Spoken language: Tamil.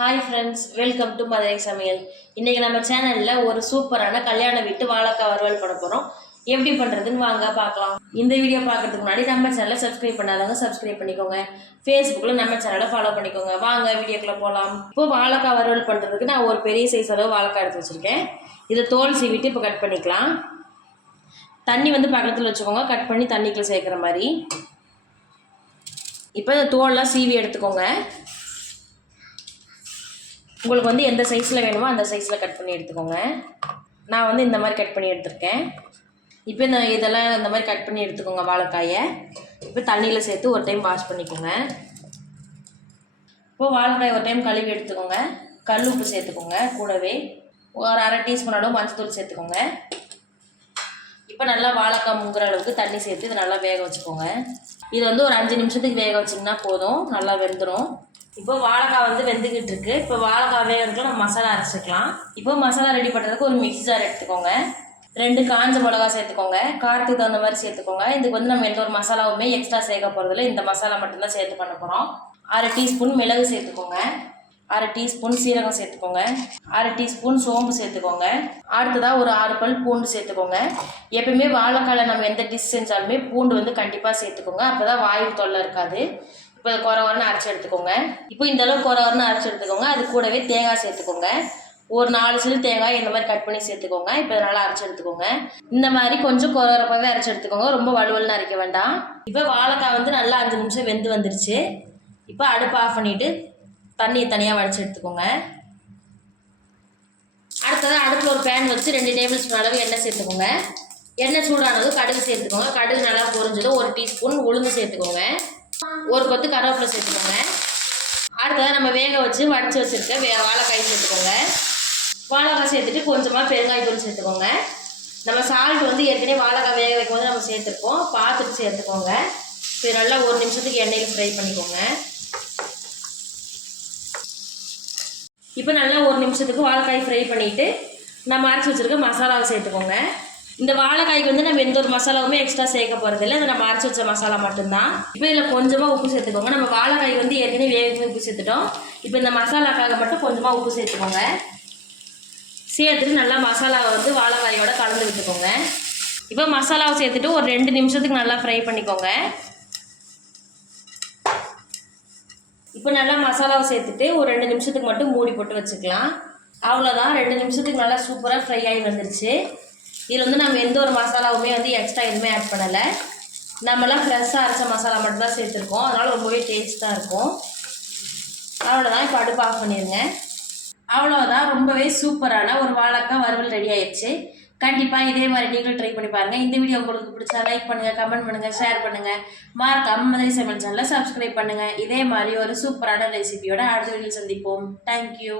Hi friends welcome to Madurai சமையல் இன்றைக்கி நம்ம சேனலில் ஒரு சூப்பரான கல்யாண வீட்டு வாழைக்காய் வறுவல் பண்ண போகிறோம் எப்படி பண்ணுறதுன்னு வாங்க பார்க்கலாம். இந்த வீடியோ பார்க்கறதுக்கு முன்னாடி நம்ம சேனலை சப்ஸ்கிரைப் பண்ணாதவங்க சப்ஸ்கிரைப் பண்ணிக்கோங்க. ஃபேஸ்புக்கில் நம்ம சேனலை ஃபாலோ பண்ணிக்கோங்க. வாங்க வீடியோக்குள்ளே போகலாம் இப்போ வாழைக்காய் வறுவல் பண்ணுறதுக்கு நான் ஒரு பெரிய சைஸ் அளவு வாழைக்காய் எடுத்து வச்சுருக்கேன். இதை தோல் சீவிட்டு இப்போ கட் பண்ணிக்கலாம். தண்ணி வந்து பக்கத்தில் வச்சுக்கோங்க. கட் பண்ணி தண்ணிக்குள்ளே சேர்க்குற மாதிரி. இப்போ இந்த தோலெலாம் சீவி எடுத்துக்கோங்க. உங்களுக்கு வந்து எந்த சைஸில் வேணுமோ அந்த சைஸில் கட் பண்ணி எடுத்துக்கோங்க. நான் வந்து இந்த மாதிரி கட் பண்ணி எடுத்திருக்கேன். இப்போ இந்த இதெல்லாம் இந்த மாதிரி கட் பண்ணி எடுத்துக்கோங்க வாழைக்காயை. இப்போ தண்ணியில் சேர்த்து ஒரு டைம் வாஷ் பண்ணிக்கோங்க. இப்போ வாழைக்காய் ஒரு டைம் கழுவி எடுத்துக்கோங்க. கல் உப்பு சேர்த்துக்கோங்க கூடவே. ஒரு அரை டீஸ்பூன் அளவு மஞ்சத்தூள் சேர்த்துக்கோங்க. இப்போ நல்லா வாழைக்காய் முங்குற அளவுக்கு தண்ணி சேர்த்து இதை நல்லா வேக வச்சுக்கோங்க. இது வந்து ஒரு அஞ்சு நிமிஷத்துக்கு வேக வச்சிங்கன்னா போதும். நல்லா வெந்துடும் இப்போ வாழைக்காய் வந்து வெந்துக்கிட்டு இருக்கு. இப்போ வாழைக்காய் வேகிறதுக்கு நம்ம மசாலா அரைச்சிக்கலாம். இப்போ மசாலா ரெடி பண்ணுறதுக்கு ஒரு மிக்ஸி ஜார் எடுத்துக்கோங்க. ரெண்டு காஞ்ச மிளகா சேர்த்துக்கோங்க. காரத்துக்கு தகுந்த மாதிரி சேர்த்துக்கோங்க. இதுக்கு வந்து நம்ம எந்த ஒரு மசாலாவுமே எக்ஸ்ட்ரா சேர்க்க போகிறதில்ல இந்த மசாலா மட்டும்தான் சேர்த்து பண்ண போகிறோம் அரை டீஸ்பூன் மிளகு சேர்த்துக்கோங்க. அரை டீஸ்பூன் சீரகம் சேர்த்துக்கோங்க. அரை டீஸ்பூன் சோம்பு சேர்த்துக்கோங்க. அடுத்ததாக ஒரு ஆறு பல் பூண்டு சேர்த்துக்கோங்க. எப்பயுமே வாழைக்காயில் நம்ம எந்த டிஷ் செஞ்சாலுமே பூண்டு வந்து கண்டிப்பாக சேர்த்துக்கோங்க. அப்போ தான் வாயு தொல்லை இருக்காது. இப்போ குறவரன்னு அரைச்சி எடுத்துக்கோங்க. இப்போ இந்த அளவு குறவரன்னு அரைச்சி எடுத்துக்கோங்க. அது கூடவே தேங்காய் சேர்த்துக்கோங்க. ஒரு நாலு சில தேங்காய் இந்த மாதிரி கட் பண்ணி சேர்த்துக்கோங்க. இப்போ நல்லா அரைச்சி எடுத்துக்கோங்க. இந்த மாதிரி கொஞ்சம் குறவரப்பாகவே அரைச்சி எடுத்துக்கோங்க. ரொம்ப வலுவல்னு அரைக்க வேண்டாம். இப்போ வாழைக்காய் வந்து நல்லா அஞ்சு நிமிஷம் வெந்து வந்துருச்சு. இப்போ அடுப்பு ஆஃப் பண்ணிவிட்டு தண்ணியை தனியாக வடிச்சு எடுத்துக்கோங்க. அடுத்ததாக அடுப்பில் ஒரு பேன் வச்சு ரெண்டு டேபிள் ஸ்பூன் அளவு எண்ணெய் சேர்த்துக்கோங்க. எண்ணெய் சூடானதும் கடுகு சேர்த்துக்கோங்க. கடுகு நல்லா பொரிஞ்சதும் ஒரு டீஸ்பூன் உளுந்து சேர்த்துக்கோங்க. ஒரு கொத்து கருவேப்பிலை சேர்த்துக்கோங்க. அடுத்ததாக நம்ம வேக வச்சு வடித்து வச்சுருக்க வே வாழைக்காய் சேர்த்துக்கோங்க. வாழைக்காய் சேர்த்துட்டு கொஞ்சமாக பெருங்காயத்தூள் சேர்த்துக்கோங்க. நம்ம சால்ட் வந்து ஏற்கனவே வாழைக்காய் வேக வைக்கும் போது நம்ம சேர்த்துருக்கோம் பார்த்துட்டு சேர்த்துக்கோங்க. இப்போ நல்லா ஒரு நிமிஷத்துக்கு எண்ணெயில் ஃப்ரை பண்ணிக்கோங்க. இப்போ நல்லா ஒரு நிமிஷத்துக்கு வாழைக்காய் ஃப்ரை பண்ணிவிட்டு நம்ம அரைச்சி வச்சுருக்க மசாலாவை சேர்த்துக்கோங்க. இந்த வாழைக்காய்க்கு வந்து நம்ம எந்த ஒரு மசாலாவுமே எக்ஸ்ட்ரா சேர்க்க போகிறதில்ல இல்லை நம்ம அரைச்சி வச்ச மசாலா மட்டும்தான். இப்போ இதில் கொஞ்சமாக உப்பு சேர்த்துக்கோங்க. நம்ம வாழைக்காய் வந்து ஏற்கனவே வேக உப்பு சேர்த்துட்டோம். இப்போ இந்த மசாலாக்காக மட்டும் கொஞ்சமாக உப்பு சேர்த்துக்கோங்க. சேர்த்துட்டு நல்லா மசாலாவை வந்து வாழைக்காயோட கலந்து விட்டுக்கோங்க. இப்போ மசாலாவை சேர்த்துட்டு ஒரு ரெண்டு நிமிஷத்துக்கு நல்லா ஃப்ரை பண்ணிக்கோங்க. இப்போ நல்லா மசாலாவை சேர்த்துட்டு ஒரு ரெண்டு நிமிஷத்துக்கு மட்டும் மூடி போட்டு வச்சுக்கலாம். அவ்வளோதான் ரெண்டு நிமிஷத்துக்கு நல்லா சூப்பராக ஃப்ரை ஆகி வந்துருச்சு. இதில் வந்து நம்ம எந்த ஒரு மசாலாவுமே வந்து எக்ஸ்ட்ரா எதுவுமே ஆட் பண்ணலை. நம்மலாம் ஃப்ரெஷ்ஷாக அரைச்ச மசாலா மட்டும்தான் சேர்த்துருக்கோம். அதனால் ரொம்பவே டேஸ்ட்டாக இருக்கும். அவ்வளோதான் இப்போ அடுப்பு ஆஃப் பண்ணிடுங்க அவ்வளோதான் ரொம்பவே சூப்பரான ஒரு வாழைக்காய் வறுவல் ரெடி ஆயிடுச்சு கண்டிப்பாக இதே மாதிரி நீங்களும் ட்ரை பண்ணி பாருங்கள் இந்த வீடியோ உங்களுக்கு பிடிச்சா லைக் பண்ணுங்கள் கமெண்ட் பண்ணுங்கள் ஷேர் பண்ணுங்கள் மறக்காம மதுரை சமையல் சேனலில் சப்ஸ்கிரைப் பண்ணுங்கள் இதே மாதிரி ஒரு சூப்பரான ரெசிபியோட அடுத்த வீடியோ சந்திப்போம். தேங்க்யூ